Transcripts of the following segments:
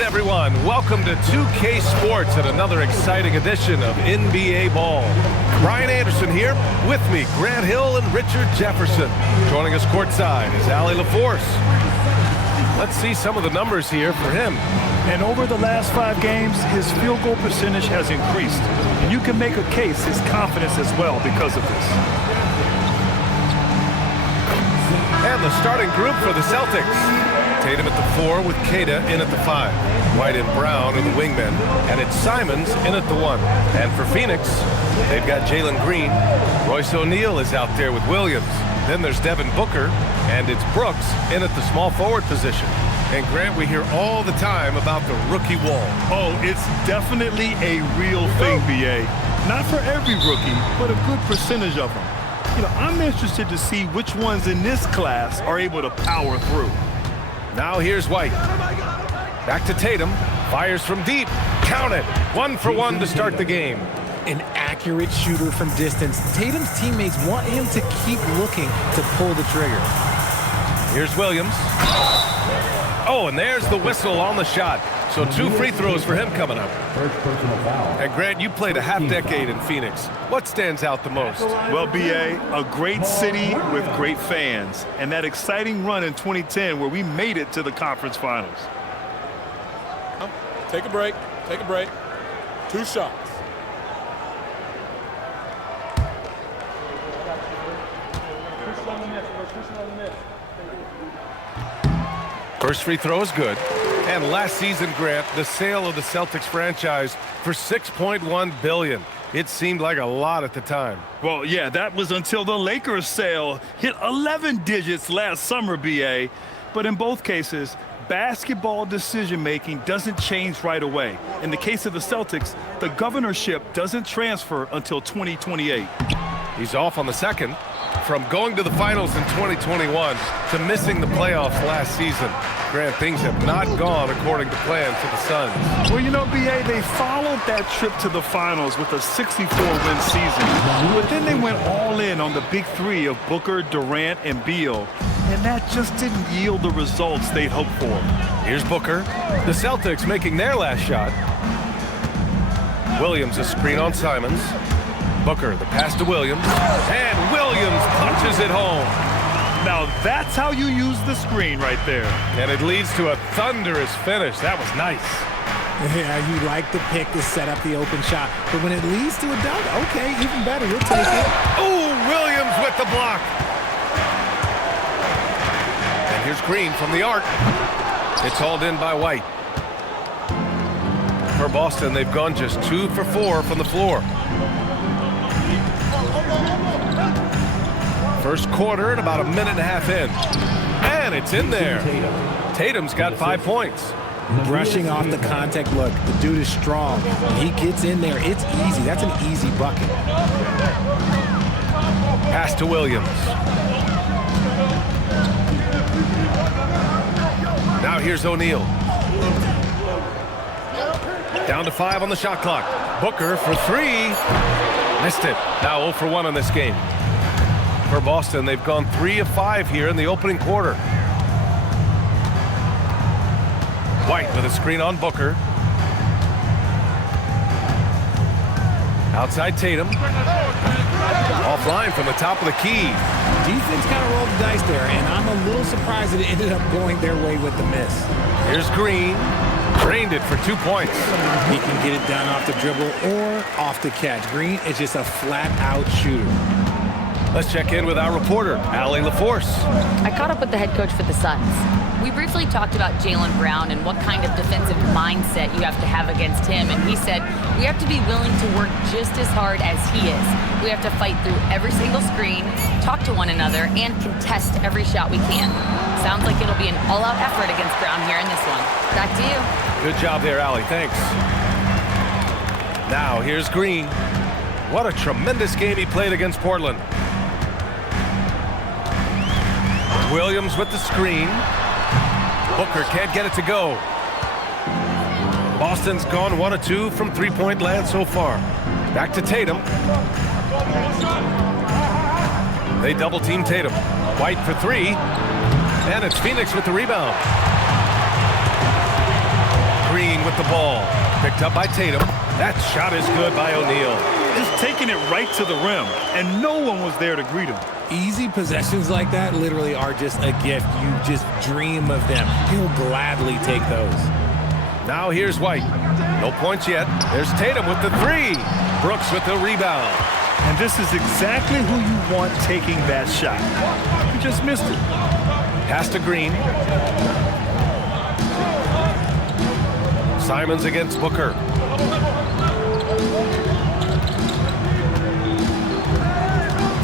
Greetings, everyone. Welcome to 2K Sports and another exciting edition of NBA Ball. Brian Anderson here. With me, Grant Hill and Richard Jefferson. Joining us courtside is Allie LaForce. Let's see some of the numbers here for him. And over the last 5 games, his field goal percentage has increased. And you can make a case, his confidence as well, because of this. And the starting group for the Celtics. Tatum at the 4 with Kata in at the 5. White and Brown are the wingmen. And it's Simons in at the 1. And for Phoenix, they've got Jalen Green. Royce O'Neal is out there with Williams. Then there's Devin Booker. And it's Brooks in at the small forward position. And Grant, we hear all the time about the rookie wall. Oh, it's definitely a real thing, B.A. Not for every rookie, but a good percentage of them. You know, I'm interested to see which ones in this class are able to power through. Now here's White. Back to Tatum. Fires from deep. Count it. 1 for 1 to start the game. An accurate shooter from distance. Tatum's teammates want him to keep looking to pull the trigger. Here's Williams. Oh, and there's the whistle on the shot. So 2 free throws for him coming up. First personal foul. And Grant, you played a half-decade in Phoenix. What stands out the most? Well, B.A., a great city with great fans. And that exciting run in 2010 where we made it to the conference finals. Take a break. Take a break. 2 shots. First free throw is good. And last season, Grant, the sale of the Celtics franchise for $6.1 billion. It seemed like a lot at the time. Well, yeah, that was until the Lakers sale hit 11 digits last summer, B.A. But in both cases, basketball decision-making doesn't change right away. In the case of the Celtics, the governorship doesn't transfer until 2028. He's off on the second. From going to the finals in 2021 to missing the playoffs last season, Grant, things have not gone according to plan for the Suns. Well, you know, B.A., they followed that trip to the finals with a 64-win season. But then they went all in on the big 3 of Booker, Durant, and Beal. And that just didn't yield the results they'd hoped for. Here's Booker. The Celtics making their last shot. Williams a screen on Simons. Booker, the pass to Williams. And Williams punches it home. Now that's how you use the screen right there. And it leads to a thunderous finish. That was nice. Yeah, you like the pick to set up the open shot. But when it leads to a dunk, okay, even better. You'll take it. Ooh, Williams with the block. And here's Green from the arc. It's hauled in by White. For Boston, they've gone just 2 for 4 from the floor. First quarter and about a minute and a half in. And it's in there. Tatum's got 5 points. Brushing off the contact look. The dude is strong. When he gets in there, it's easy. That's an easy bucket. Pass to Williams. Now here's O'Neal. Down to 5 on the shot clock. Booker for 3. Missed it. Now 0 for 1 in this game. For Boston, they've gone 3 of 5 here in the opening quarter. White with a screen on Booker. Outside Tatum. Offline from the top of the key. Defense kind of rolled the dice there, and I'm a little surprised that it ended up going their way with the miss. Here's Green. Drained it for 2 points. He can get it done off the dribble or off the catch. Green is just a flat-out shooter. Let's check in with our reporter, Allie LaForce. I caught up with the head coach for the Suns. We briefly talked about Jaylen Brown and what kind of defensive mindset you have to have against him, and he said we have to be willing to work just as hard as he is. We have to fight through every single screen, talk to one another, and contest every shot we can. Sounds like it'll be an all-out effort against Brown here in this one. Back to you. Good job there, Allie. Thanks. Now, here's Green. What a tremendous game he played against Portland. Williams with the screen. Booker can't get it to go. Boston's gone 1 of 2 from three-point land so far. Back to Tatum. They double-team Tatum. White for 3. And it's Phoenix with the rebound. Green with the ball. Picked up by Tatum. That shot is good by O'Neal. Just taking it right to the rim, and no one was there to greet him. Easy possessions like that literally are just a gift. You just dream of them. He'll gladly take those. Now here's White. No points yet. There's Tatum with the three. Brooks with the rebound. And this is exactly who you want taking that shot. You just missed it. Pass to Green. Simons against Booker.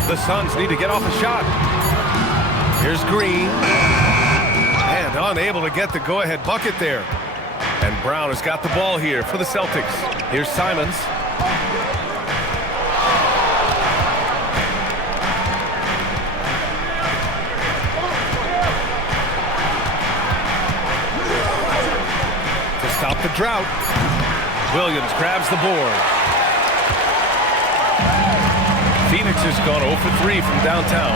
The Suns need to get off a shot. Here's Green. And unable to get the go-ahead bucket there. And Brown has got the ball here for the Celtics. Here's Simons. To stop the drought, Williams grabs the board. Phoenix has gone 0 for 3 from downtown.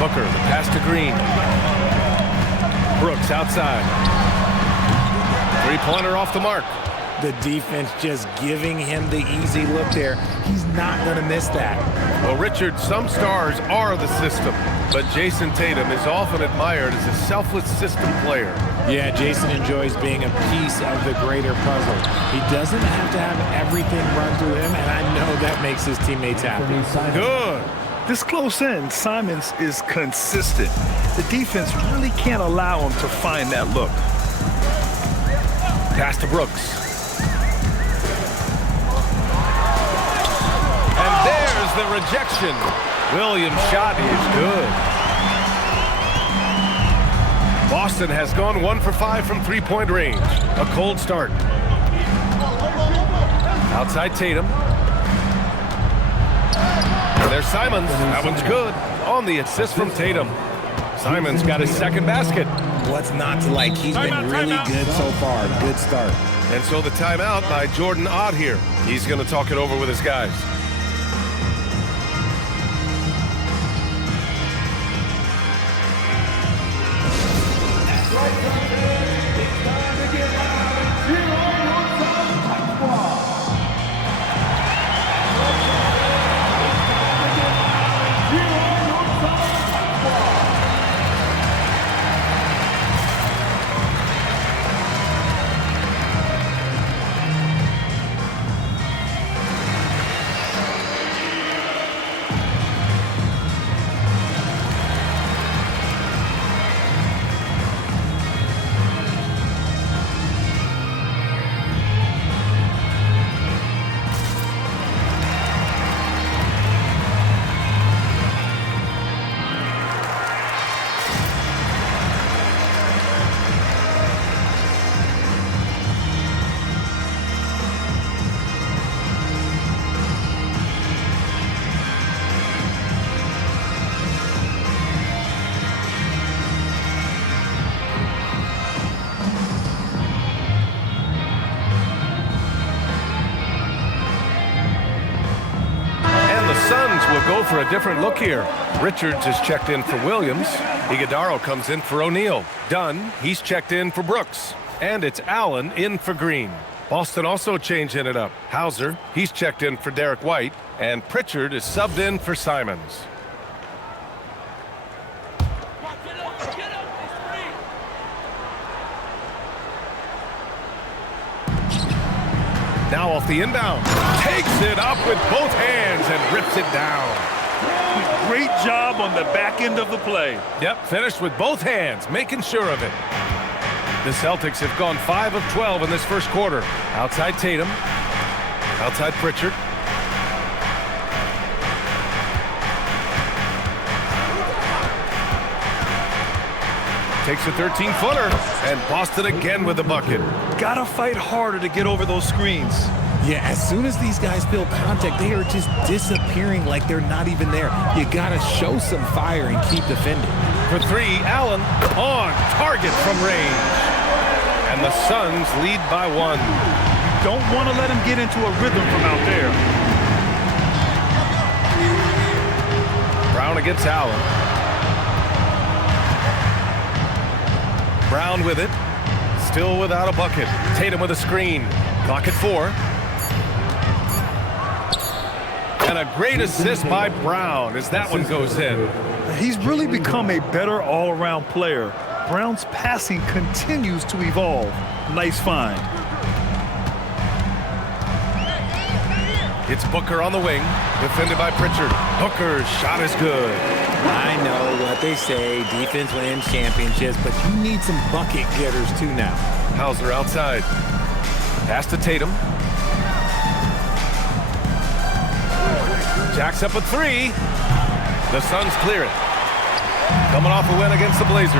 Booker, the pass to Green. Brooks outside. Three-pointer off the mark. The defense just giving him the easy look there. He's not going to miss that. Well, Richard, some stars are the system, but Jayson Tatum is often admired as a selfless system player. Yeah, Jayson enjoys being a piece of the greater puzzle. He doesn't have to have everything run through him, and I know that makes his teammates happy. Good. This close in, Simons is consistent. The defense really can't allow him to find that look. Pass to Brooks. And there's the rejection. Williams' shot is good. Boston has gone 1 for 5 from three-point range. A cold start. Outside Tatum. And there's Simons. That one's good. On the assist from Tatum. Simons got his second basket. What's not to like? He's been really good so far. Good start. And so the timeout by Jordan Ott here. He's going to talk it over with his guys. Suns will go for a different look here. Richards is checked in for Williams. Iguodaro comes in for O'Neal. Dunn, he's checked in for Brooks. And it's Allen in for Green. Boston also changing it up. Hauser, he's checked in for Derek White. And Pritchard is subbed in for Simons. Now off the inbound. Takes it up with both hands and rips it down. Great job on the back end of the play. Yep, finished with both hands, making sure of it. The Celtics have gone 5 of 12 in this first quarter. Outside Tatum. Outside Pritchard. Takes a 13-footer, and Boston again with the bucket. Gotta fight harder to get over those screens. Yeah, as soon as these guys feel contact, they are just disappearing like they're not even there. You gotta show some fire and keep defending. For three, Allen on target from range. And the Suns lead by 1. Don't want to let him get into a rhythm from out there. Brown against Allen. Brown with it. still without a bucket. Tatum with a screen. Clock at 4. And a great assist by Brown as that one goes in. He's really become a better all-around player. Brown's passing continues to evolve. Nice find. It's Booker on the wing, defended by Pritchard. Booker's shot is good. I know what they say, defense wins championships, but you need some bucket getters too now. Hauser outside. Pass to Tatum. Jacks up a 3. The Suns clear it. Coming off a win against the Blazers.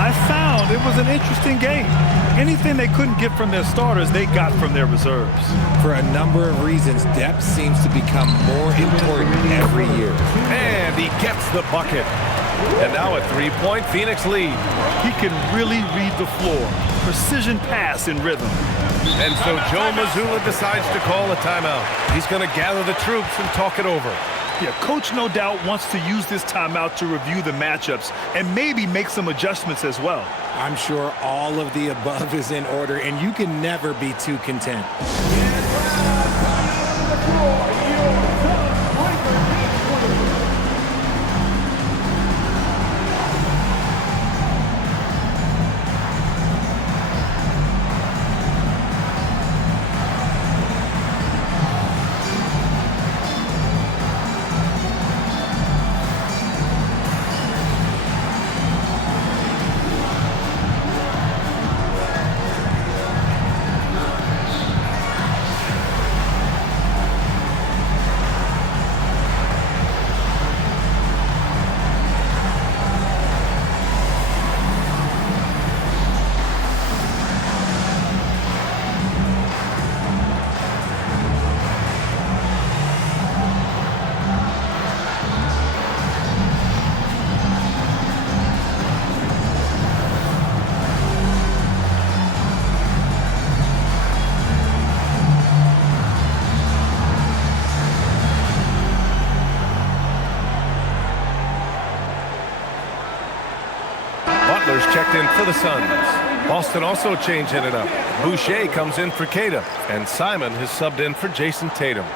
I found it was an interesting game. Anything they couldn't get from their starters, they got from their reserves. For a number of reasons, depth seems to become more important every year. And he gets the bucket. And now a 3-point Phoenix lead. He can really read the floor. Precision pass in rhythm. And so Joe Mazzulla decides to call a timeout. He's going to gather the troops and talk it over. Yeah, coach no doubt wants to use this timeout to review the matchups and maybe make some adjustments as well. I'm sure all of the above is in order, and you can never be too content. Butler's checked in for the Suns. Boston also changing it up. Boucher comes in for Queta, and Simon has subbed in for Jayson Tatum.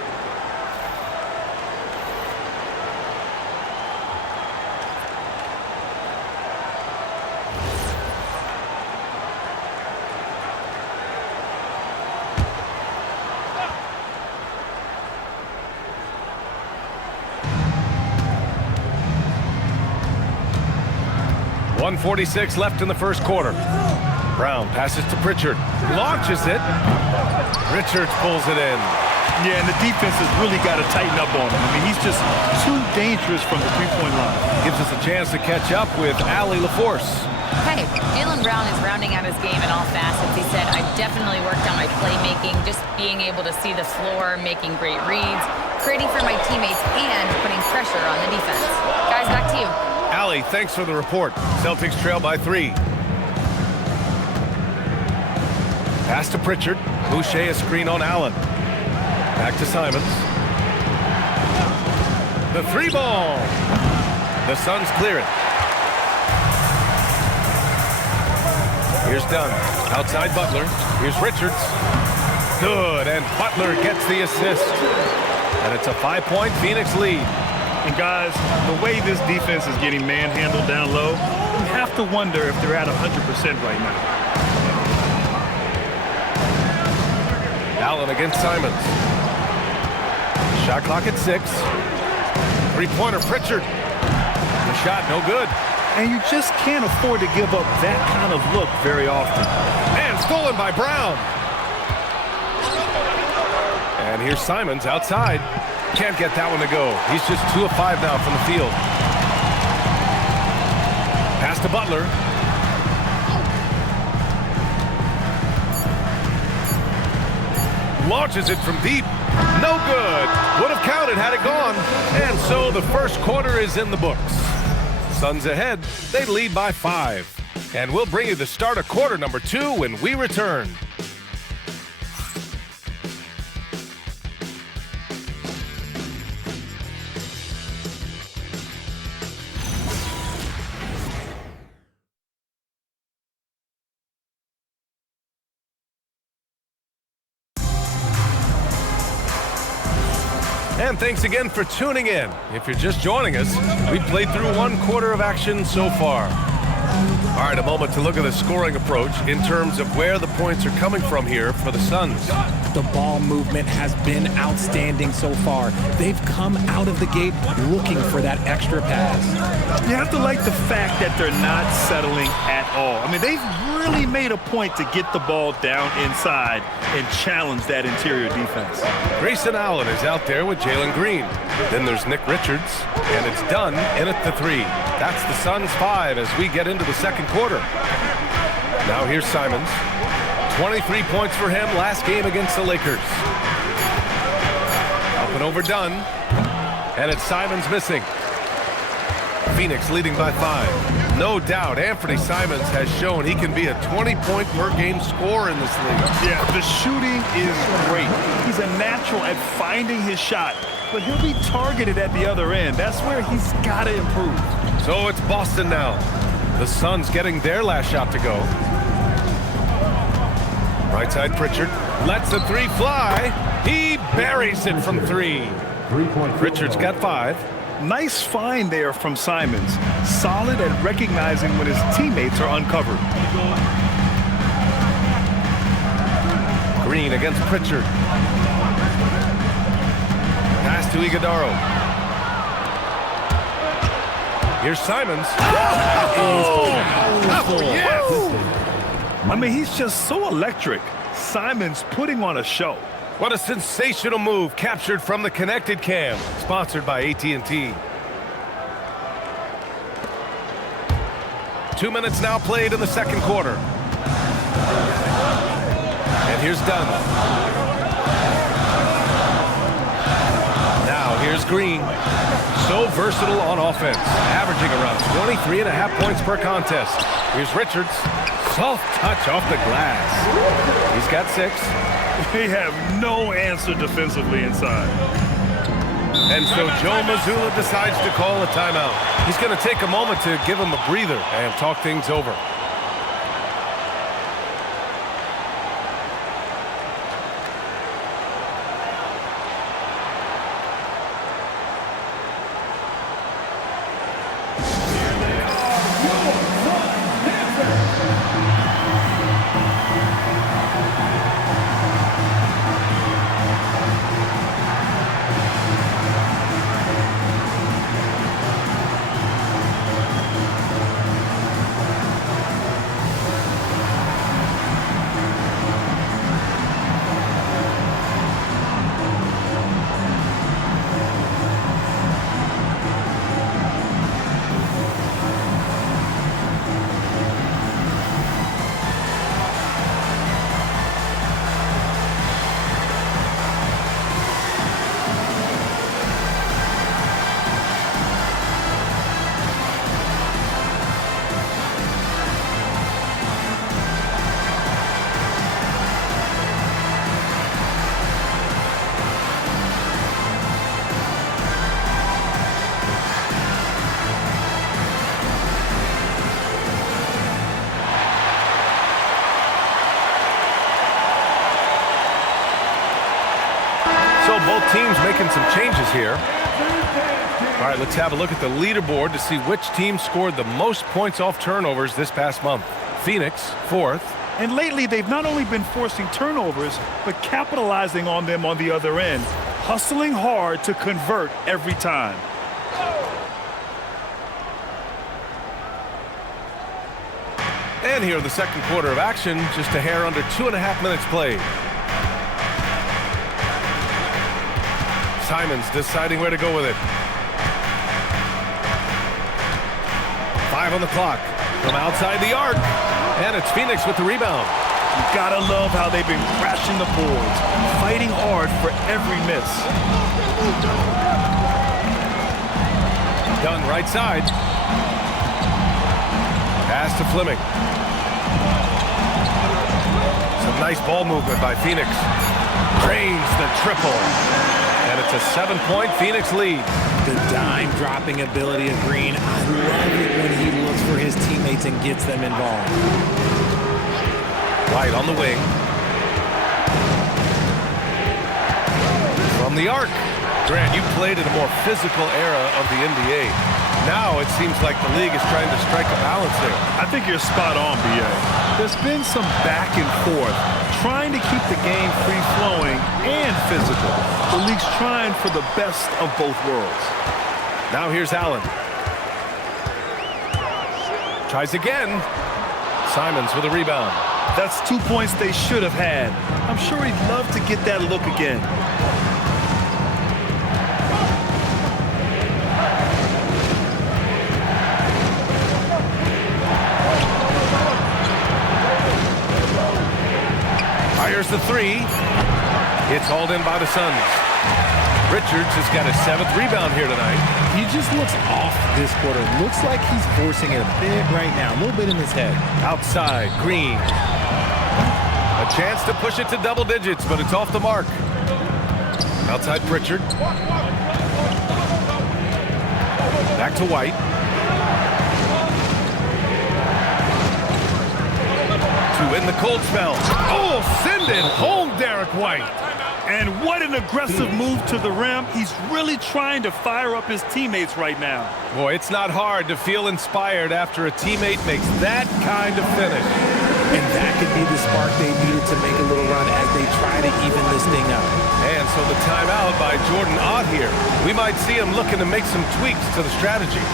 .146 left in the first quarter. Brown passes to Pritchard. Launches it. Richards pulls it in. Yeah, and the defense has really got to tighten up on him. I mean, he's just too dangerous from the three-point line. Gives us a chance to catch up with Allie LaForce. Hey, Jaylen Brown is rounding out his game in all facets. He said, I've definitely worked on my playmaking, just being able to see the floor, making great reads, creating for my teammates, and putting pressure on the defense. Guys, back to you. Allie, thanks for the report. Celtics trail by 3. Pass to Pritchard. Boucher a screen on Allen. Back to Simons. The 3-ball. The Suns clear it. Here's Dunn. Outside Butler. Here's Richards. Good, and Butler gets the assist. And it's a 5-point Phoenix lead. And guys, the way this defense is getting manhandled down low, you have to wonder if they're at 100% right now. Allen against Simons. Shot clock at 6. Three-pointer Pritchard. The shot no good. And you just can't afford to give up that kind of look very often. And stolen by Brown. And here's Simons outside. Can't get that one to go. He's just 2 of 5 now from the field. Pass to Butler. Launches it from deep. No good. Would have counted had it gone. And so the first quarter is in the books. Suns ahead. They lead by 5. And we'll bring you the start of quarter number 2 when we return. And thanks again for tuning in. If you're just joining us, we've played through 1 quarter of action so far. All right, a moment to look at the scoring approach in terms of where the points are coming from here for the Suns. The ball movement has been outstanding so far. They've come out of the gate looking for that extra pass. You have to like the fact that they're not settling at all. I mean, they've really made a point to get the ball down inside and challenge that interior defense. Grayson Allen is out there with Jalen Green. Then there's Nick Richards, and it's done in at the 3. That's the Suns 5 as we get into the second quarter. Now here's Simons. 23 points for him last game against the Lakers. Up and overdone. And it's Simons missing. Phoenix leading by 5. No doubt Anthony Simons has shown he can be a 20-point-per-game scorer in this league. Yeah, the shooting is great. He's a natural at finding his shot, but he'll be targeted at the other end. That's where he's got to improve. So it's Boston now. The Suns getting their last shot to go. Right side Pritchard lets the 3 fly. He buries it from 3. Pritchard's got 5. Nice find there from Simons. Solid at recognizing when his teammates are uncovered. Green against Pritchard. Pass to Iguodaro. Here's Simons. I mean, he's just so electric. Simons putting on a show. What a sensational move captured from the connected cam, sponsored by AT&T. 2 minutes now played in the second quarter. And here's Dunn. Now here's Green. So versatile on offense, averaging around 23.5 points per contest. Here's Richards. Soft touch off the glass. He's got 6. They have no answer defensively inside. And so Joe Mazzulla decides to call a timeout. He's going to take a moment to give him a breather and talk things over. Both teams making some changes here. All right, let's have a look at the leaderboard to see which team scored the most points off turnovers this past month. Phoenix, 4th. And lately, they've not only been forcing turnovers, but capitalizing on them on the other end, hustling hard to convert every time. And here in the second quarter of action, just a hair under 2.5 minutes played. Simons deciding where to go with it. 5 on the clock from outside the arc. And it's Phoenix with the rebound. You gotta love how they've been crashing the boards, fighting hard for every miss. Dunn right side. Pass to Fleming. Some nice ball movement by Phoenix. Drains the triple. And it's a 7-point Phoenix lead. The dime-dropping ability of Green. I love it when he looks for his teammates and gets them involved. White on the wing. From the arc. Grant, you played in a more physical era of the NBA. Now it seems like the league is trying to strike a balance there. I think you're spot on, B.A. There's been some back and forth, trying to keep the game free-flowing and physical. The league's trying for the best of both worlds. Now here's Allen. Tries again. Simons with a rebound. That's 2 points they should have had. I'm sure he'd love to get that look again. Fires the three. It's hauled in by the Suns. Richards has got his 7th rebound here tonight. He just looks off this quarter. Looks like he's forcing it a bit right now. A little bit in his head. Outside, Green. A chance to push it to double digits, but it's off the mark. Outside Pritchard. Back to White. To win the cold spell. Oh, send it home, Derek White. And what an aggressive move to the rim. He's really trying to fire up his teammates right now. Boy, it's not hard to feel inspired after a teammate makes that kind of finish. And that could be the spark they needed to make a little run as they try to even this thing up. And so the timeout by Jordan Ott here. We might see him looking to make some tweaks to the strategy.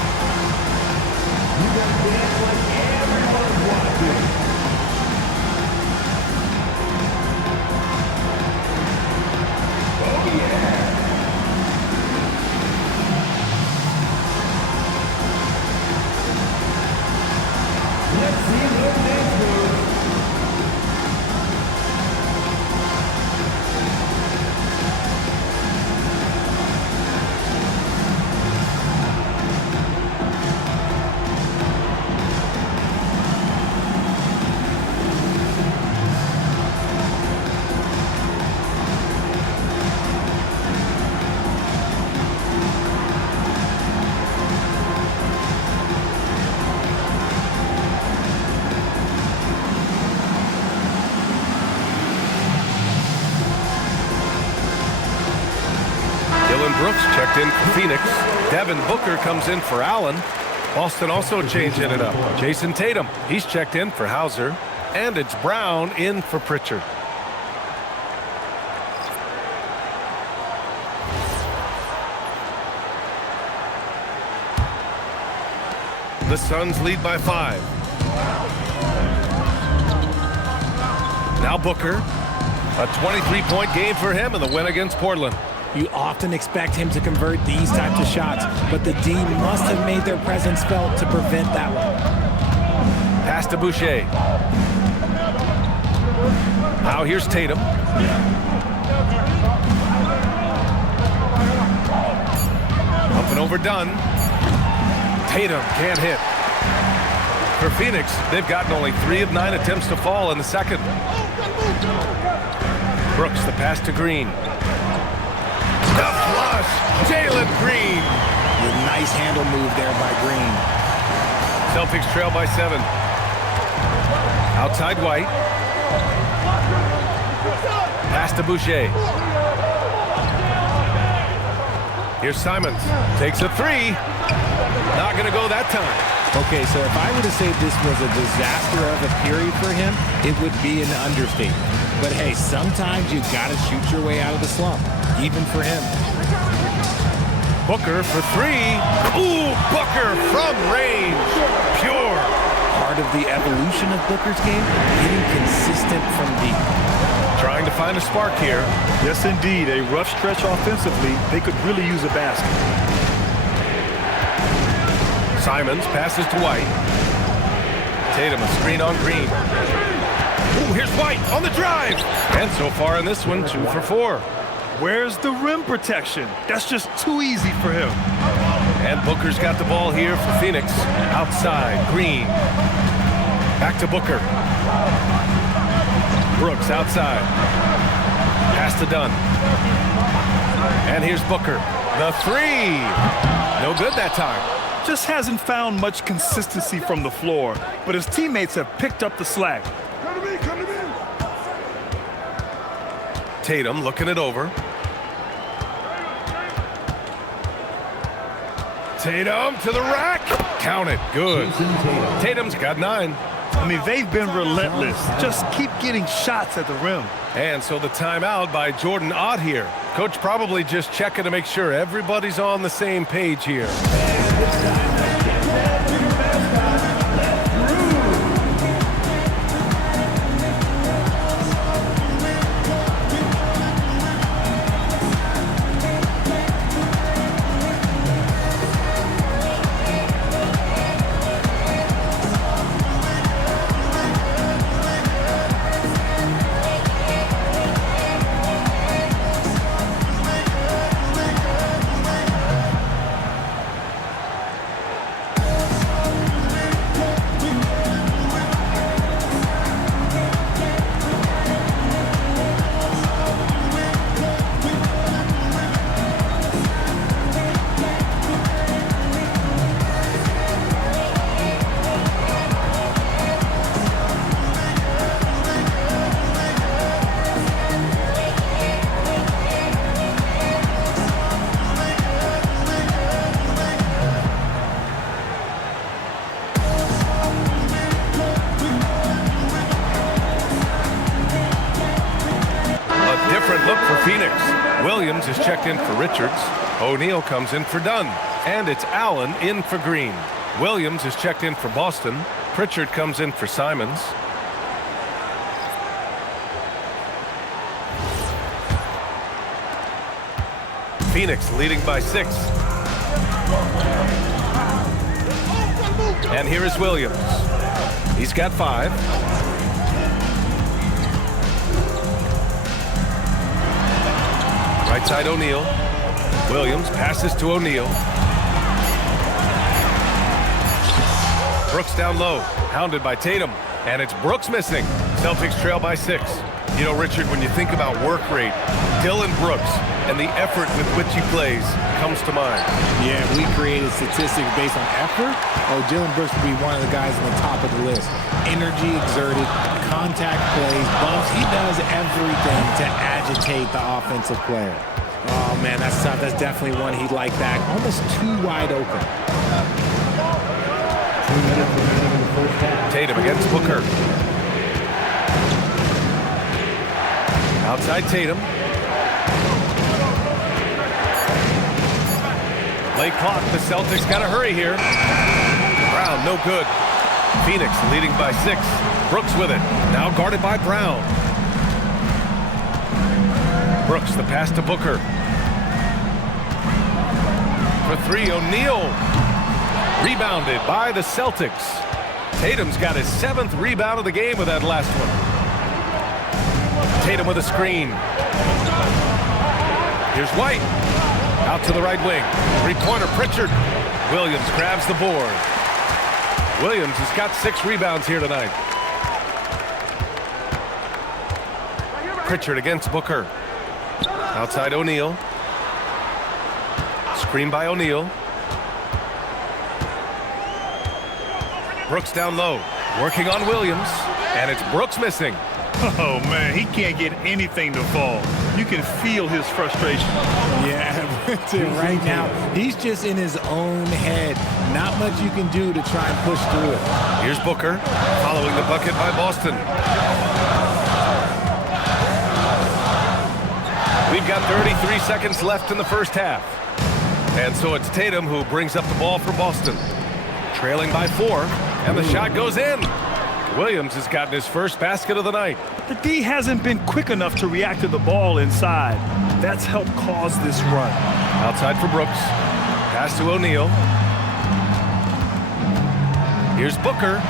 Brooks checked in for Phoenix. Devin Booker comes in for Allen. Boston also changing it up. Jayson Tatum, he's checked in for Hauser. And it's Brown in for Pritchard. The Suns lead by 5. Now Booker. A 23-point game for him in the win against Portland. You often expect him to convert these types of shots, but the D must have made their presence felt to prevent that one. Pass to Boucher. Now here's Tatum. Up and overdone. Tatum can't hit. For Phoenix, they've gotten only 3 of 9 attempts to fall in the second. Brooks, the pass to Green. The flush, Jalen Green. The nice handle move there by Green. Celtics trail by 7. Outside White. Pass to Boucher. Here's Simons. Takes a 3. Not going to go that time. Okay, so if I were to say this was a disaster of a period for him, it would be an understatement. But hey, sometimes you got to shoot your way out of the slump, even for him. Booker for 3. Ooh, Booker from range. Pure. Part of the evolution of Booker's game, getting consistent from deep. Trying to find a spark here. Yes, indeed. A rough stretch offensively. They could really use a basket. Simons passes to White. Tatum a screen on Green. Ooh, here's White on the drive. And so far in this one, 2 for 4. Where's the rim protection? That's just too easy for him. And Booker's got the ball here for Phoenix. Outside, Green. Back to Booker. Brooks outside. Pass to Dunn. And here's Booker. The 3. No good that time. Just hasn't found much consistency from the floor, but his teammates have picked up the slack. Come to me. Tatum looking it over. Tatum to the rack. Count it. Good. Tatum's got 9. I mean, they've been relentless. Just keep getting shots at the rim. And so the timeout by Jordan Ott here. Coach probably just checking to make sure everybody's on the same page here. Look for Phoenix. Williams is checked in for Richards. O'Neal comes in for Dunn. And it's Allen in for Green. Williams is checked in for Boston. Pritchard comes in for Simons. Phoenix leading by 6. And here is Williams. He's got 5. Right side O'Neal. Williams passes to O'Neal. Brooks down low, hounded by Tatum. And it's Brooks missing. Celtics trail by 6. You know, Richard, when you think about work rate, Dillon Brooks and the effort with which he plays comes to mind. Yeah, we created statistics based on effort. Oh, Dillon Brooks would be one of the guys on the top of the list. Energy exerted, contact plays, bumps. He does everything to agitate the offensive player. Oh, man, that's tough. That's definitely one he'd like back. Almost too wide open. Tatum against Booker. Outside Tatum. Late clock. The Celtics got to hurry here. Brown, no good. Phoenix leading by 6. Brooks with it. Now guarded by Brown. Brooks, the pass to Booker. For 3, O'Neal. Rebounded by the Celtics. Tatum's got his 7th rebound of the game with that last one. Tatum with a screen. Here's White. Out to the right wing. 3-pointer Pritchard. Williams grabs the board. Williams has got 6 rebounds here tonight. Pritchard against Booker. Outside O'Neal. Screen by O'Neal. Brooks down low. Working on Williams. And it's Brooks missing. Oh, man, he can't get anything to fall. You can feel his frustration. Yeah, right now, he's just in his own head. Not much you can do to try and push through it. Here's Booker, following the bucket by Boston. We've got 33 seconds left in the first half. And so it's Tatum who brings up the ball for Boston. Trailing by 4, and the shot goes in. Williams has gotten his first basket of the night. The D hasn't been quick enough to react to the ball inside. That's helped cause this run. Outside for Brooks. Pass to O'Neal. Here's Booker.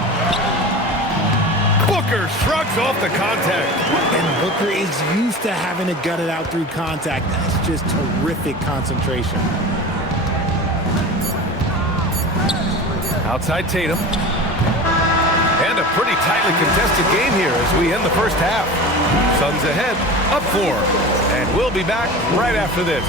Booker shrugs off the contact. And Booker is used to having to gut it out through contact. That's just terrific concentration. Outside Tatum. And a pretty tightly contested game here as we end the first half. Suns ahead, up 4. And we'll be back right after this.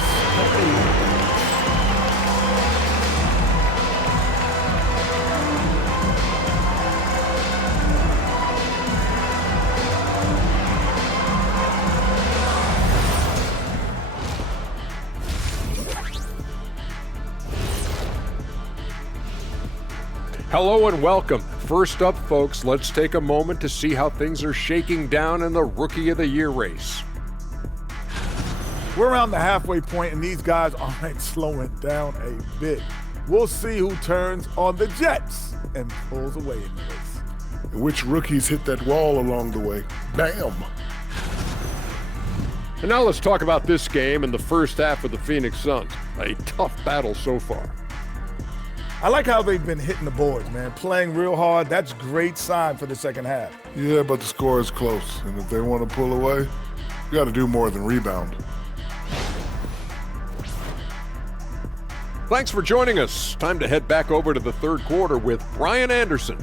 Hello and welcome. First up, folks, let's take a moment to see how things are shaking down in the Rookie of the Year race. We're around the halfway point, and these guys aren't slowing down a bit. We'll see who turns on the Jets and pulls away in the race. Which rookies hit that wall along the way? Bam! And now let's talk about this game and the first half of the Phoenix Suns. A tough battle so far. I like how they've been hitting the boards, man. Playing real hard. That's great sign for the second half. Yeah, but the score is close, and if they want to pull away, you got to do more than rebound. Thanks for joining us. Time to head back over to the third quarter with Brian Anderson.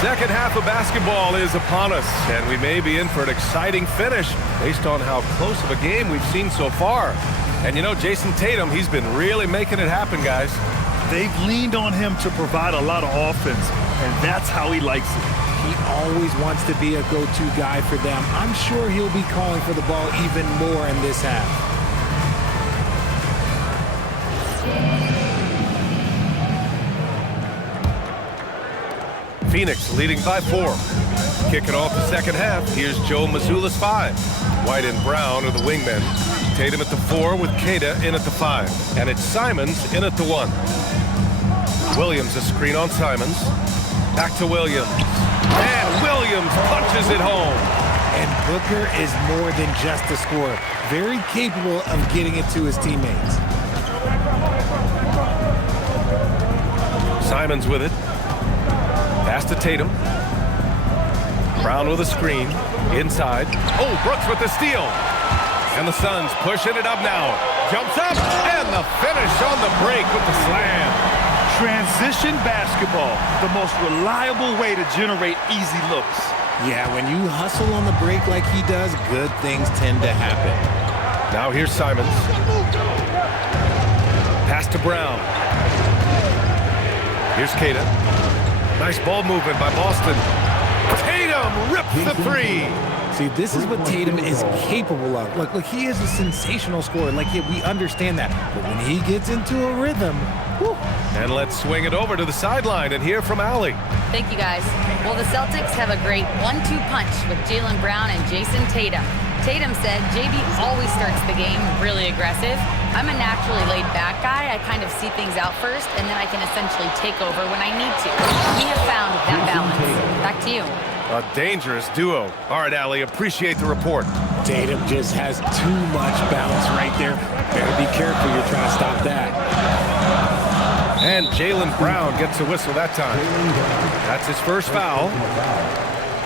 Second half of basketball is upon us, and we may be in for an exciting finish based on how close of a game we've seen so far. And you know, Jayson Tatum, he's been really making it happen, guys. They've leaned on him to provide a lot of offense, and that's how he likes it. He always wants to be a go-to guy for them. I'm sure he'll be calling for the ball even more in this half. Phoenix leading by 4. Kicking off the second half, here's Joe Mazzulla's 5. White and Brown are the wingmen. Tatum at the 4 with Keita in at the 5. And it's Simons in at the 1. Williams a screen on Simons. Back to Williams. And Williams punches it home. And Booker is more than just a scorer. Very capable of getting it to his teammates. Simons with it. Pass to Tatum. Brown with a screen. Inside. Oh, Brooks with the steal. And the Suns pushing it up now. Jumps up. And the finish on the break with the slam. Transition basketball, the most reliable way to generate easy looks. Yeah, when you hustle on the break like he does, good things tend to happen. Now here's Simons. Pass to Brown. Here's Keita. Nice ball movement by Boston. Tatum rips the 3. See, this is what Tatum is capable of. Look, he is a sensational scorer. Like, we understand that. But when he gets into a rhythm, whew. And let's swing it over to the sideline and hear from Allie. Thank you, guys. Well, the Celtics have a great 1-2 punch with Jaylen Brown and Jayson Tatum. Tatum said, JB always starts the game really aggressive. I'm a naturally laid-back guy. I kind of see things out first, and then I can essentially take over when I need to. We have found that balance. Back to you. A dangerous duo. All right, Allie, appreciate the report. Tatum just has too much bounce right there. Better be careful, you're trying to stop that. And Jaylen Brown gets a whistle that time. That's his first foul.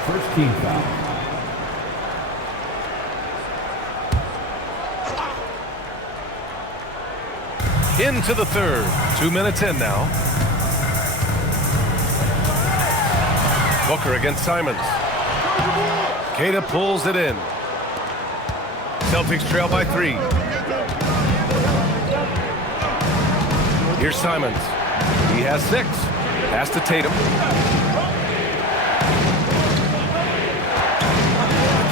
First team foul. Into the third. 2 minutes in now. Booker against Simons. Keita pulls it in. Celtics trail by 3. Here's Simons. He has 6. Pass to Tatum.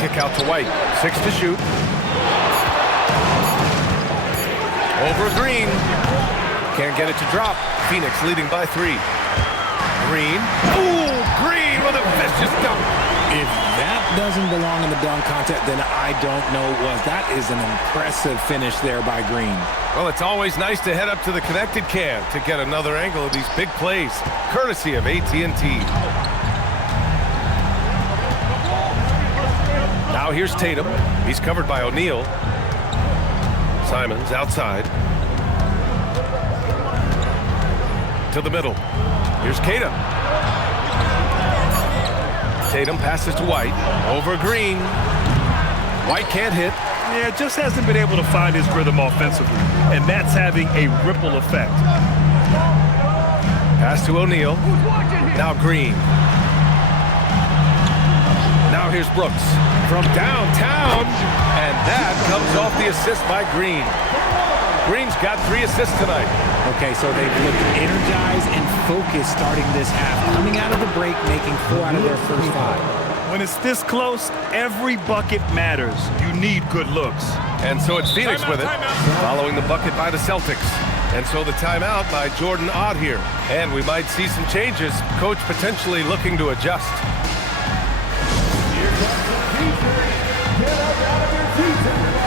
Kick out to White. 6 to shoot. Over Green. Can't get it to drop. Phoenix leading by 3. Green. Ooh, Green with a vicious dunk. If that doesn't belong in the dunk contest, then I don't know what. That is an impressive finish there by Green. Well, it's always nice to head up to the connected cam to get another angle of these big plays, courtesy of AT&T. Now here's Tatum. He's covered by O'Neal. Simons outside. To the middle. Here's Keita. Tatum passes to White. Over Green. White can't hit. Yeah, just hasn't been able to find his rhythm offensively, and that's having a ripple effect. Pass to O'Neal. Now Green. Now here's Brooks from downtown, and that comes off the assist by Green. Green's got 3 assists tonight. Okay, so they've looked energized and focused starting this half. Coming out of the break, making 4 out of their first 5. When it's this close, every bucket matters. You need good looks. And so it's Phoenix with it, following the bucket by the Celtics. And so the timeout by Jordan Ott here. And we might see some changes. Coach potentially looking to adjust. Here comes the teacher. Get up out of your seats, everybody.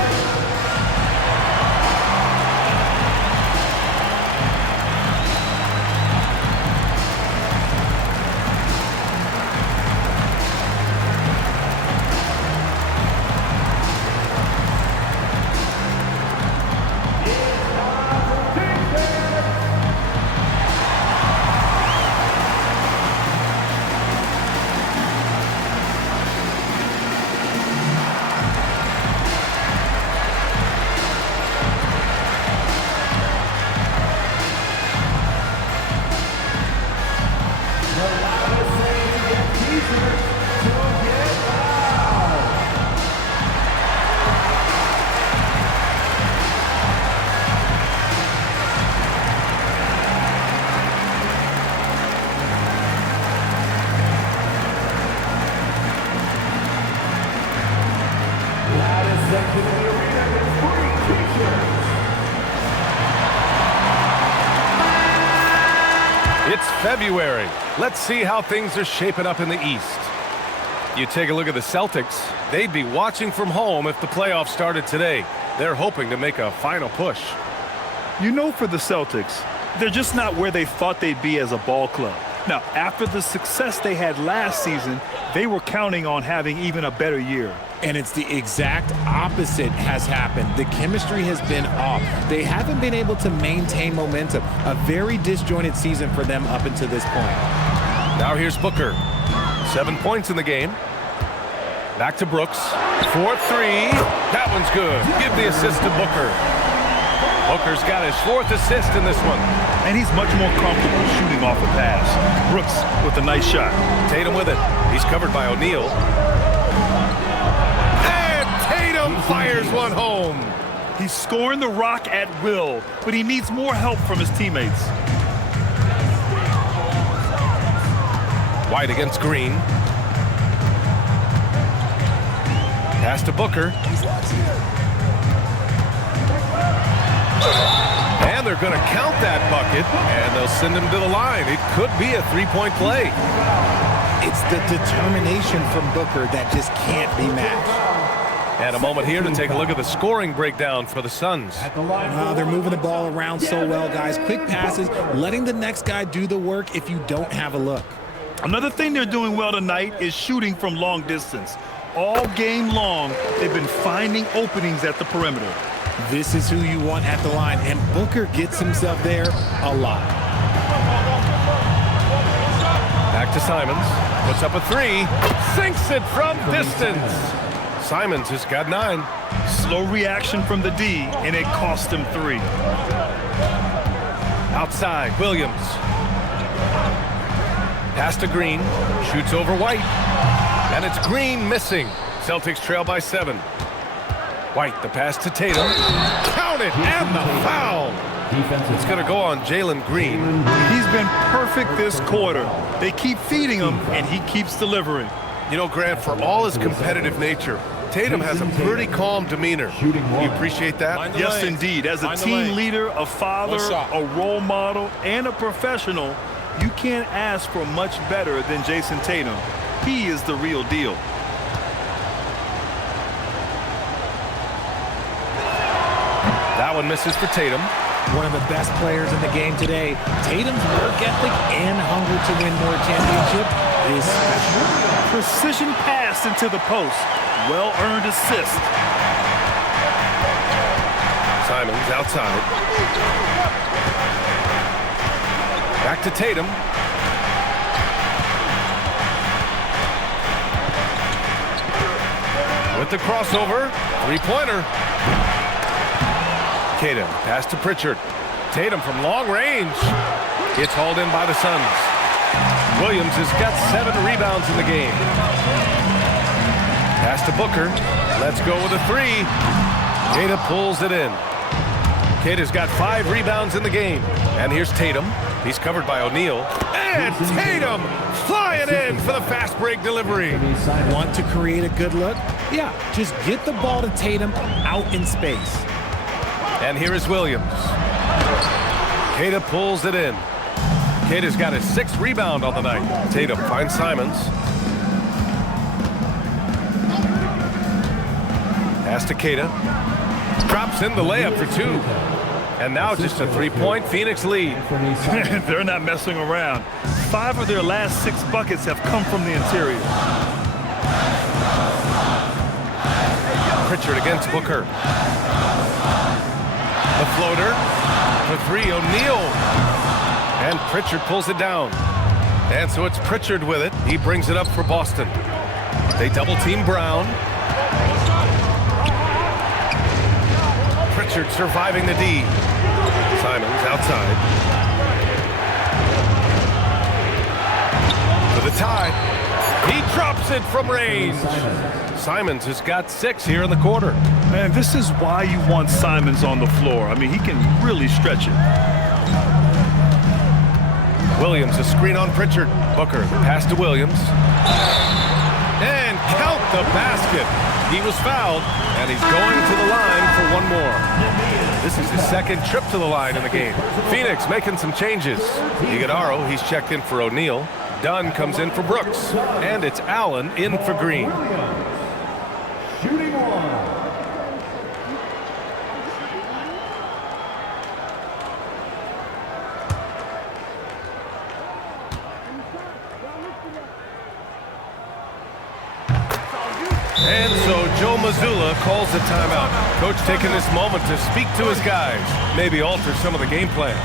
It's February. Let's see how things are shaping up in the East. You take a look at the Celtics. They'd be watching from home if the playoffs started today. They're hoping to make a final push. You know, for the Celtics, they're just not where they thought they'd be as a ball club. Now, after the success they had last season, they were counting on having even a better year. And it's the exact opposite has happened. The chemistry has been off. They haven't been able to maintain momentum. A very disjointed season for them up until this point. Now here's Booker. 7 points in the game. Back to Brooks. 4-3. That one's good. Give the assist to Booker. Booker's got his 4th assist in this one. And he's much more comfortable shooting off a pass. Brooks with a nice shot. Tatum with it. He's covered by O'Neal. And Tatum fires one home. He's scoring the rock at will, but he needs more help from his teammates. White against Green. Pass to Booker. And they're going to count that bucket, and they'll send him to the line. It could be a 3-point play. It's the determination from Booker that just can't be matched. And a moment here to take a look at the scoring breakdown for the Suns. They're moving the ball around so well, guys. Quick passes, letting the next guy do the work if you don't have a look. Another thing they're doing well tonight is shooting from long distance. All game long, they've been finding openings at the perimeter. This is who you want at the line, and Booker gets himself there a lot. Back to Simons. Puts up a 3. Sinks it from distance. Simons has got 9. Slow reaction from the D, and it cost him 3. Outside, Williams. Pass to Green. Shoots over White. And it's Green missing. Celtics trail by 7. White, the pass to Tatum. Count it, and the foul. It's going to go on Jalen Green. He's been perfect this quarter. They keep feeding him, and he keeps delivering. You know, Grant, for all his competitive nature, Tatum has a pretty calm demeanor. You appreciate that? Yes, indeed. As a team leader, a father, a role model, and a professional, you can't ask for much better than Jayson Tatum. He is the real deal. That one misses for Tatum. One of the best players in the game today. Tatum's work ethic and hunger to win more championship is special. Precision pass into the post. Well-earned assist. Simons outside. Back to Tatum. With the crossover, 3-pointer. Tatum, pass to Pritchard. Tatum from long range. It's hauled in by the Suns. Williams has got 7 rebounds in the game. Pass to Booker. Let's go with a 3. Tatum pulls it in. Kata's got 5 rebounds in the game. And here's Tatum. He's covered by O'Neal. And Tatum flying in for the fast break delivery. Want to create a good look? Yeah, just get the ball to Tatum out in space. And here is Williams. Kata pulls it in. Kata's got his 6th rebound on the night. Tatum finds Simons. Pass to Kata. Drops in the layup for 2. And now just a 3-point Phoenix lead. They're not messing around. 5 of their last 6 buckets have come from the interior. Pritchard against Booker. The floater for 3, O'Neal. And Pritchard pulls it down. And so it's Pritchard with it. He brings it up for Boston. They double-team Brown. Pritchard surviving the D. Simons outside. For the tie. He drops it from range. Simons has got 6 here in the quarter. Man, this is why you want Simons on the floor. I mean, he can really stretch it. Williams, a screen on Pritchard. Booker, pass to Williams. And count the basket. He was fouled, and he's going to the line for 1 more. This is his 2nd trip to the line in the game. Phoenix making some changes. Iguodaro, he's checked in for O'Neal. Dunn comes in for Brooks. And it's Allen in for Green. Shooting 1. And so Joe Mazzulla calls the timeout. Coach taking this moment to speak to his guys, maybe alter some of the game plan.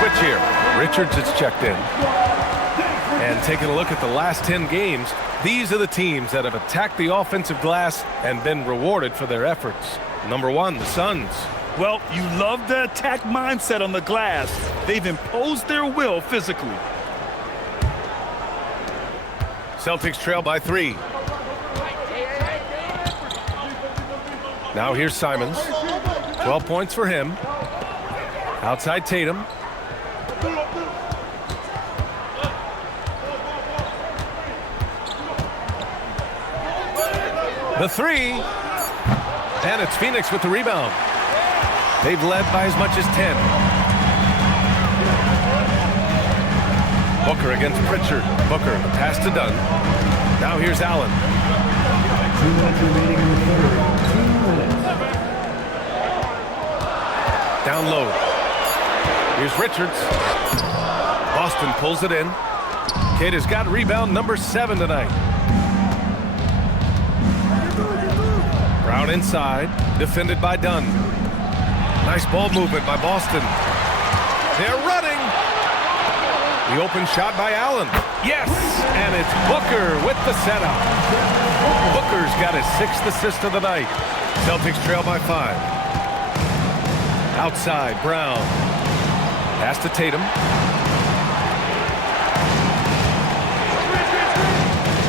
Switch here. Richards is checked in. And taking a look at the last 10 games, these are the teams that have attacked the offensive glass and been rewarded for their efforts. Number 1, the Suns. Well, you love the attack mindset on the glass. They've imposed their will physically. Celtics trail by 3. Now here's Simons. 12 points for him. Outside Tatum. The 3. And it's Phoenix with the rebound. They've led by as much as 10. Booker against Pritchard. Booker, the pass to Dunn. Now here's Allen. 2 minutes remaining in the third. 2 minutes. Down low. Here's Richards. Boston pulls it in. Kata's got rebound number 7 tonight. Brown inside, defended by Dunn. Nice ball movement by Boston. They're running. The open shot by Allen. Yes, and it's Booker with the setup. Booker's got his 6th assist of the night. Celtics trail by 5. Outside, Brown. Pass to Tatum.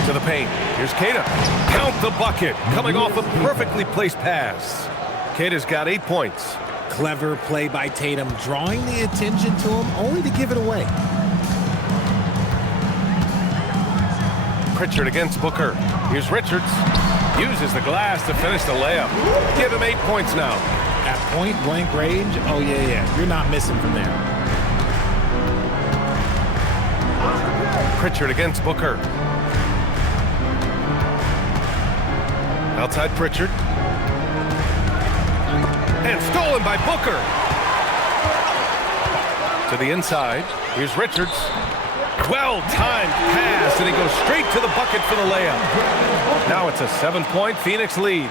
To the paint. Here's Kata. Count the bucket. Coming off a perfectly placed pass. Kata's got 8 points. Clever play by Tatum, drawing the attention to him, only to give it away. Pritchard against Booker. Here's Richards. Uses the glass to finish the layup. Give him 8 points now. At point-blank range, oh, yeah. You're not missing from there. Pritchard against Booker. Outside Pritchard. And stolen by Booker. To the inside. Here's Richards. Well-timed pass, and he goes straight to the bucket for the layup. Now it's a 7-point Phoenix lead.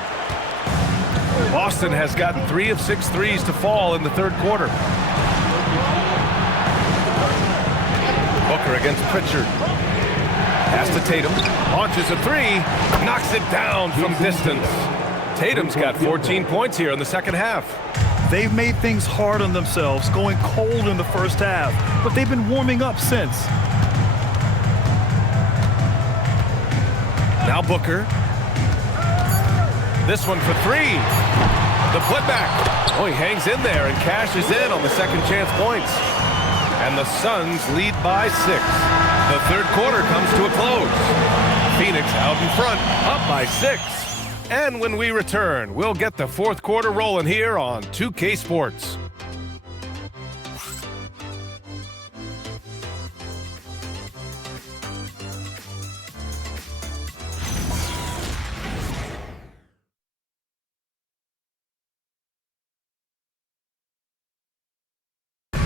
Boston has gotten 3 of 6 threes to fall in the third quarter. Booker against Pritchard. Pass to Tatum. Launches a 3. Knocks it down from distance. Tatum's got 14 points here in the second half. They've made things hard on themselves, going cold in the first half, but they've been warming up since. Now Booker. This one for 3. The putback. Oh, he hangs in there and cashes in on the second chance points. And the Suns lead by 6. The third quarter comes to a close. Phoenix out in front, up by 6. And when we return, we'll get the fourth quarter rolling here on 2K Sports.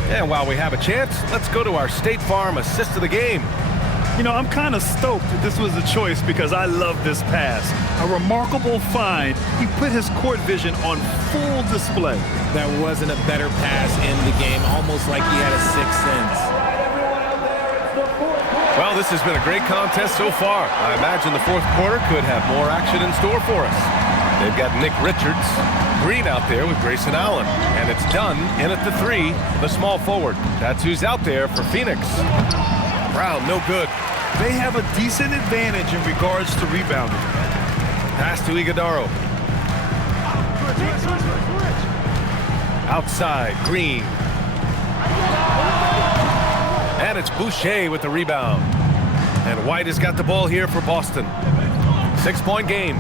And while we have a chance, let's go to our State Farm assist of the game. You know, I'm kind of stoked that this was a choice because I love this pass. A remarkable find. He put his court vision on full display. That wasn't a better pass in the game, almost like he had a sixth sense. Well, this has been a great contest so far. I imagine the fourth quarter could have more action in store for us. They've got Nick Richards, Green out there with Grayson Allen. And it's Dunn in at the 3, the small forward. That's who's out there for Phoenix. Brown, no good. They have a decent advantage in regards to rebounding. Pass to Iguodaro. Outside, Green. And it's Boucher with the rebound. And White has got the ball here for Boston. 6-point game.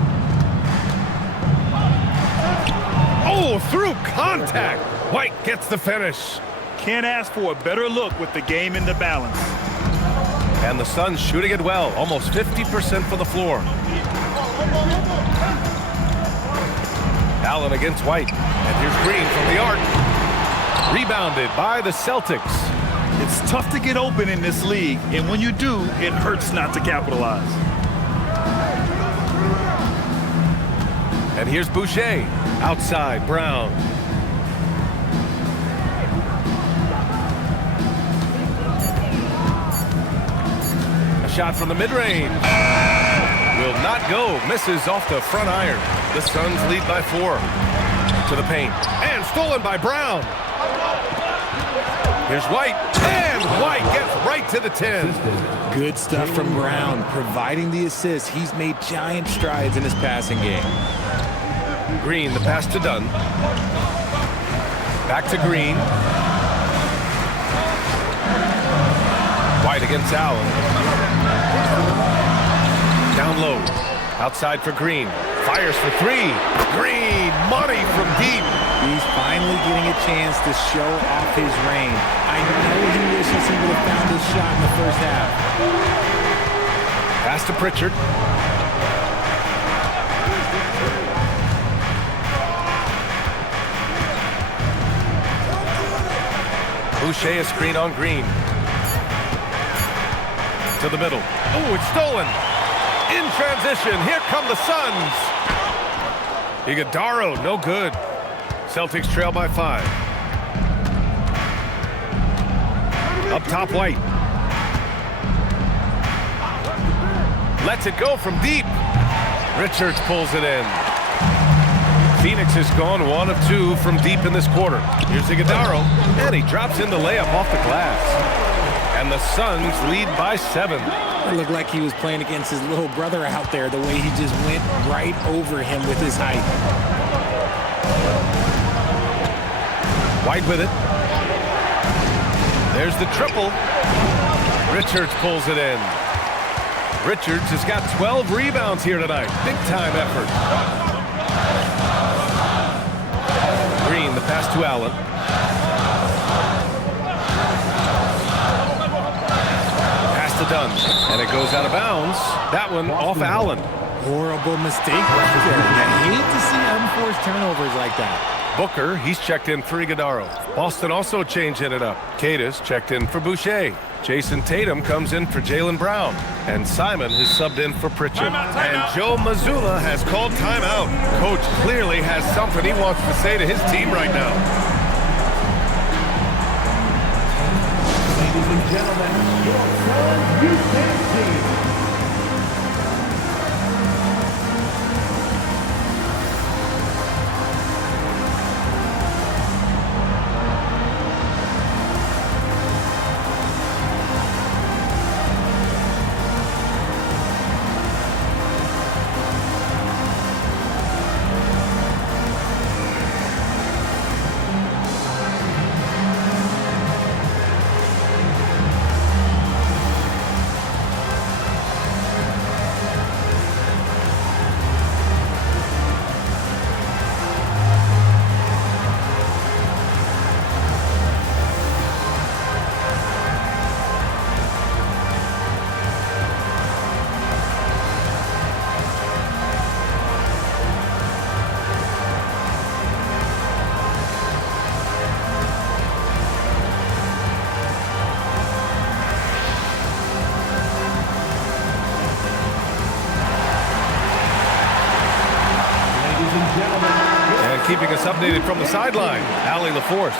Oh, through contact. White gets the finish. Can't ask for a better look with the game in the balance. And the Suns shooting it well, almost 50% from the floor. Allen against White. And here's Green from the arc. Rebounded by the Celtics. It's tough to get open in this league, and when you do, it hurts not to capitalize. And here's Boucher. Outside, Brown. A shot from the mid-range. Will not go. Misses off the front iron. The Suns lead by 4. To the paint. And stolen by Brown. Here's White. And White gets right to the 10. Good stuff from Brown, providing the assist. He's made giant strides in his passing game. Green, the pass to Dunn. Back to Green. White against Allen. Down low. Outside for Green. Fires for 3. Green, money from deep. He's finally getting a chance to show off his range. I know he wishes he would have found his shot in the first half. Pass to Pritchard. Boucher a screen on Green. To the middle. Oh, it's stolen. In transition, here come the Suns. Iguodaro, no good. Celtics trail by 5. Up top, White. Lets it go from deep. Richards pulls it in. Phoenix has gone 1 of 2 from deep in this quarter. Here's Iguodaro, and he drops in the layup off the glass. And the Suns lead by 7. It looked like he was playing against his little brother out there, the way he just went right over him with his height. White with it. There's the triple. Richards pulls it in. Richards has got 12 rebounds here tonight. Big time effort. Green, the pass to Allen. Pass to Dunn, and it goes out of bounds. That one off Allen. Horrible mistake right there. I hate to see unforced turnovers like that. Booker, he's checked in for Iguodaro. Boston also changing it up. Cadis checked in for Boucher. Jayson Tatum comes in for Jaylen Brown. And Simon has subbed in for Pritchard. And Joe Mazzulla has called timeout. Coach clearly has something he wants to say to his team right now. Ladies and gentlemen, your Suns Houston team. Keeping us updated from the sideline, Allie LaForce.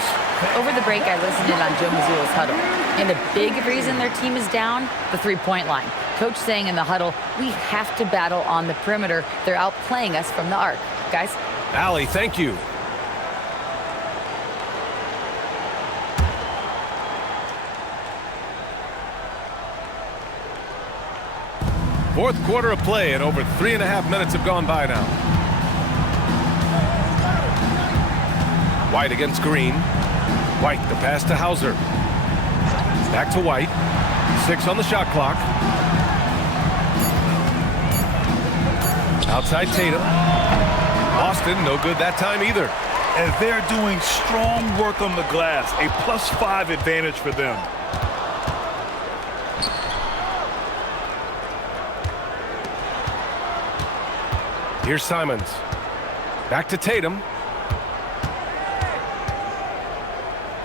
Over the break, I listened in on Joe Mazzulla's huddle. And the big reason their team is down, the three-point line. Coach saying in the huddle, we have to battle on the perimeter. They're outplaying us from the arc. Guys? Allie, thank you. Fourth quarter of play, and over 3.5 minutes have gone by now. White against Green. White, the pass to Hauser. Back to White. 6 on the shot clock. Outside Tatum. Boston, no good that time either. And they're doing strong work on the glass. A +5 advantage for them. Here's Simons. Back to Tatum.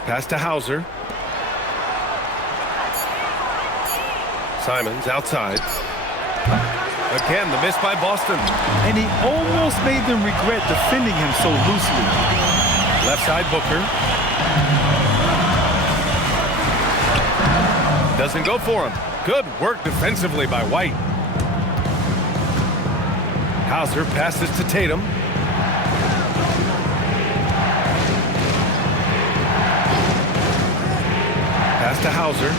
Pass to Hauser. Simons outside. Again, the miss by Boston. And he almost made them regret defending him so loosely. Left side, Booker. Doesn't go for him. Good work defensively by White. Hauser passes to Tatum. Pass to Hauser.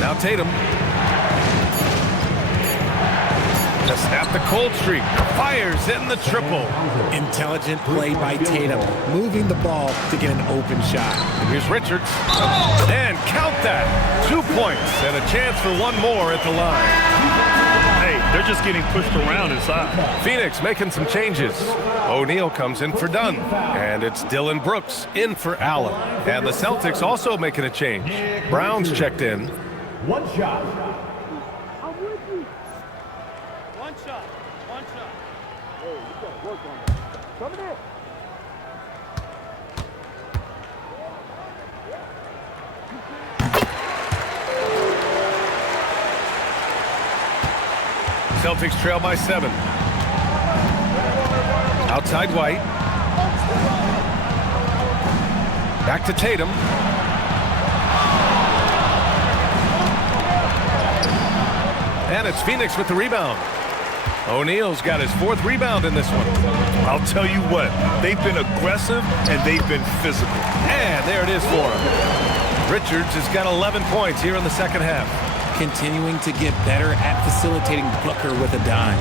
Now Tatum. To snap the cold streak. Fires in the triple. Intelligent play by Tatum, moving the ball to get an open shot. Here's Richards. And count that. 2 points and a chance for one more at the line. Hey, they're just getting pushed around inside. Phoenix making some changes. O'Neal comes in for Dunn. And it's Dylan Brooks in for Allen. And the Celtics also making a change. Brown's checked in. One shot. Celtics trail by 7. Outside White. Back to Tatum. And it's Phoenix with the rebound. O'Neal's got his 4th rebound in this one. I'll tell you what, they've been aggressive and they've been physical. And there it is for him. Richards has got 11 points here in the second half. Continuing to get better at facilitating Booker with a dime.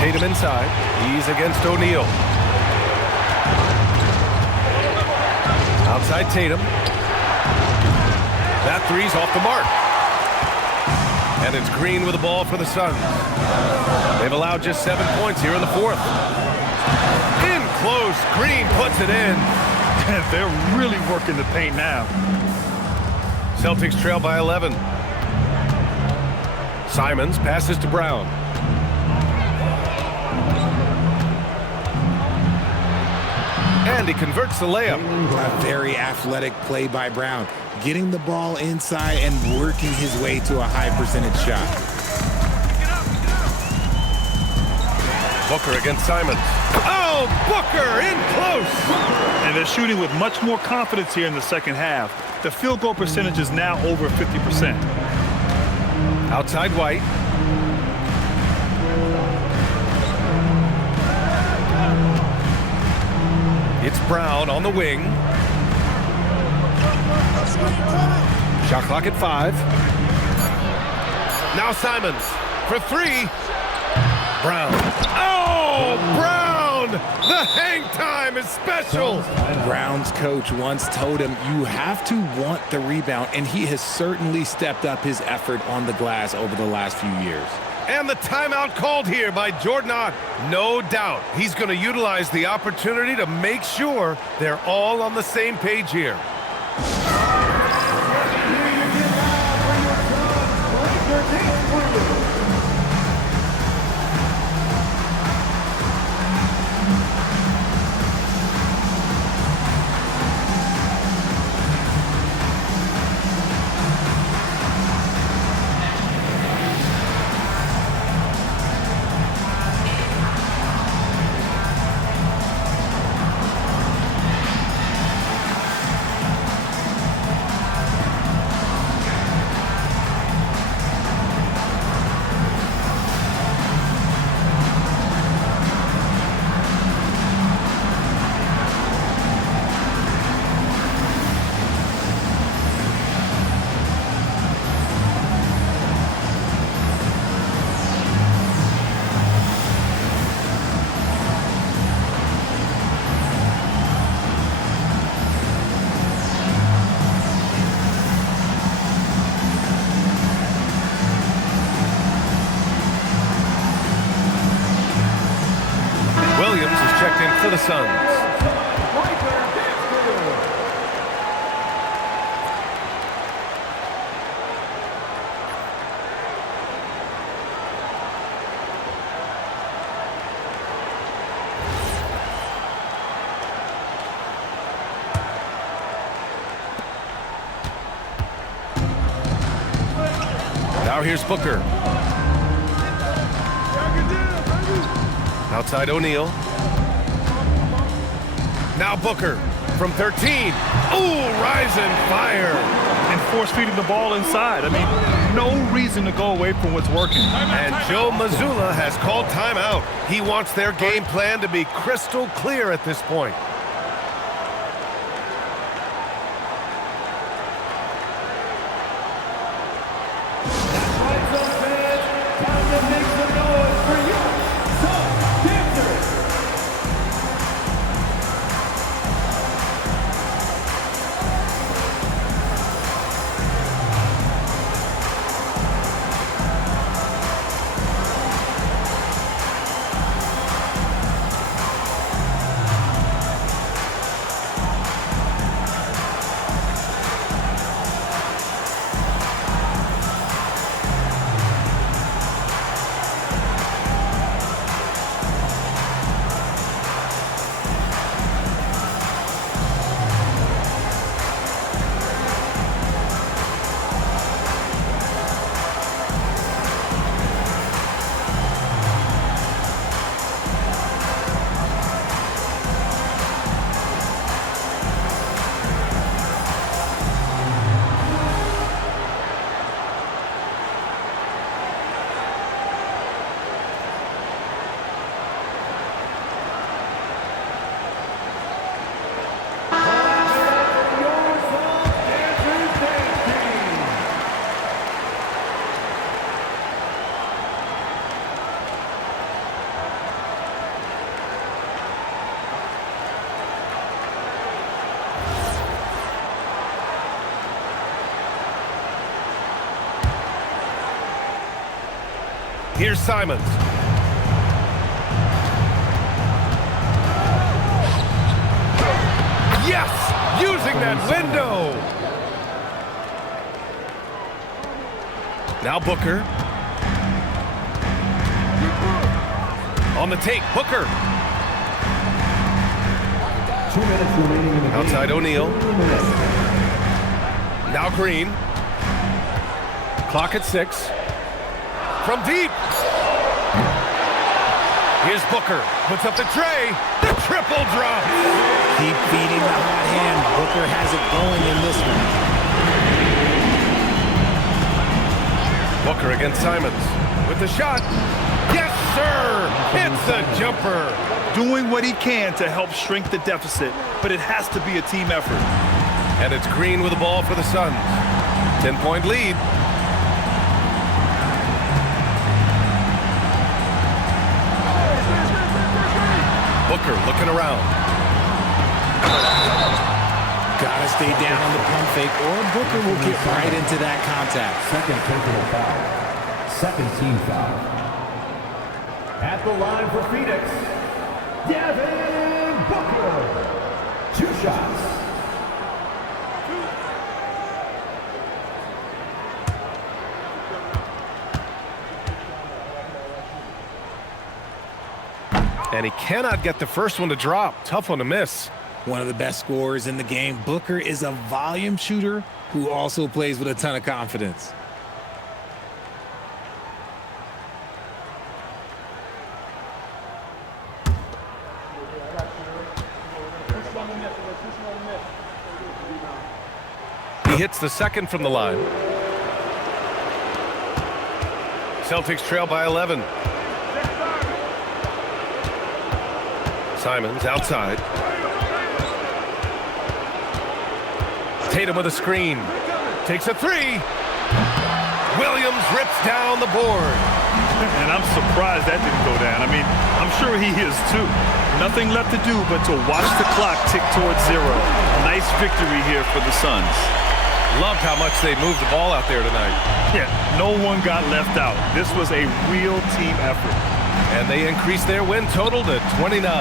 Tatum inside. He's against O'Neal. Outside Tatum. That three's off the mark. And it's Green with the ball for the Suns. They've allowed just 7 points here in the fourth. In close, Green puts it in. They're really working the paint now. Celtics trail by 11. Simons passes to Brown. And he converts the layup. A very athletic play by Brown, getting the ball inside and working his way to a high percentage shot. Booker against Simons. Oh, Booker in close. And they're shooting with much more confidence here in the second half. The field goal percentage is now over 50%. Outside White. It's Brown on the wing. Shot clock at 5. Now Simons for 3. Brown. Oh, Brown! The hang time is special. Brown's coach once told him, you have to want the rebound, and he has certainly stepped up his effort on the glass over the last few years. And the timeout called here by Jordan Ott. No doubt he's going to utilize the opportunity to make sure they're all on the same page here. Checked in for the Suns. Now here's Booker. Outside O'Neal. Now Booker from 13. Ooh, rising fire. And force feeding the ball inside. I mean, no reason to go away from what's working. And Joe Mazzulla has called timeout. He wants their game plan to be crystal clear at this point. Here's Simons. Yes! Using that window! Now Booker. On the take, Booker. 2 minutes remaining in the game. Outside O'Neal. Now Green. Clock at 6. From deep. Here's Booker. Puts up the tray. The triple drop. Keep feeding the hot hand. Booker has it going in this one. Booker against Simons. With the shot. Yes, sir! It's a jumper. Doing what he can to help shrink the deficit, but it has to be a team effort. And it's Green with the ball for the Suns. 10-point lead. Booker looking around. Gotta stay down on the pump fake, or Booker will get right into that contact. Second personal foul. Second team foul. At the line for Phoenix, Devin Booker. 2 shots. And he cannot get the first one to drop. Tough one to miss. One of the best scorers in the game. Booker is a volume shooter who also plays with a ton of confidence. He hits the second from the line. Celtics trail by 11. Simons outside. Tatum with a screen. Takes a 3. Williams rips down the board. And I'm surprised that didn't go down. I mean, I'm sure he is too. Nothing left to do but to watch the clock tick towards 0. Nice victory here for the Suns. Loved how much they moved the ball out there tonight. Yeah, no one got left out. This was a real team effort. And they increased their win total to 29.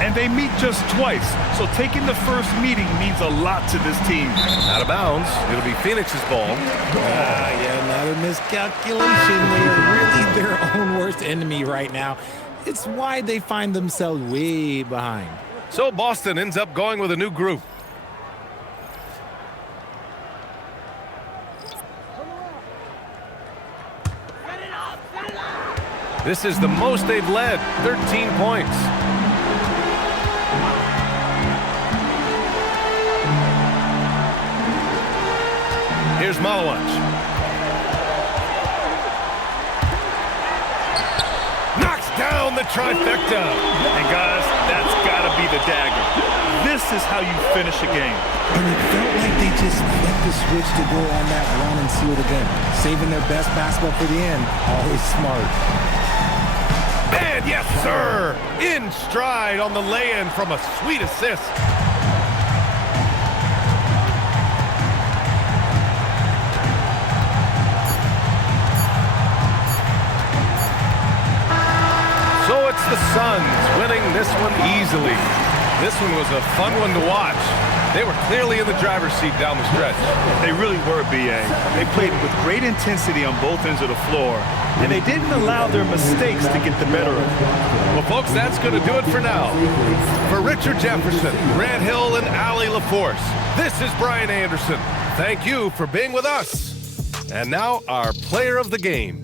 And they meet just twice, so taking the first meeting means a lot to this team. Out of bounds. It'll be Phoenix's ball. Yeah, another miscalculation. They are really their own worst enemy right now. It's why they find themselves way behind. So Boston ends up going with a new group. This is the most they've led, 13 points. Here's Malawach. Knocks down the trifecta. And guys, that's got to be the dagger. This is how you finish a game. And it felt like they just flipped the switch to go on that run and seal the game. Saving their best basketball for the end. Always smart. And yes, sir! In stride on the lay-in from a sweet assist. So it's the Suns winning this one easily. This one was a fun one to watch. They were clearly in the driver's seat down the stretch. They really were, B.A. They played with great intensity on both ends of the floor, and they didn't allow their mistakes to get the better of them. Well, folks, that's going to do it for now. For Richard Jefferson, Grant Hill, and Allie LaForce, this is Brian Anderson. Thank you for being with us. And now, our player of the game.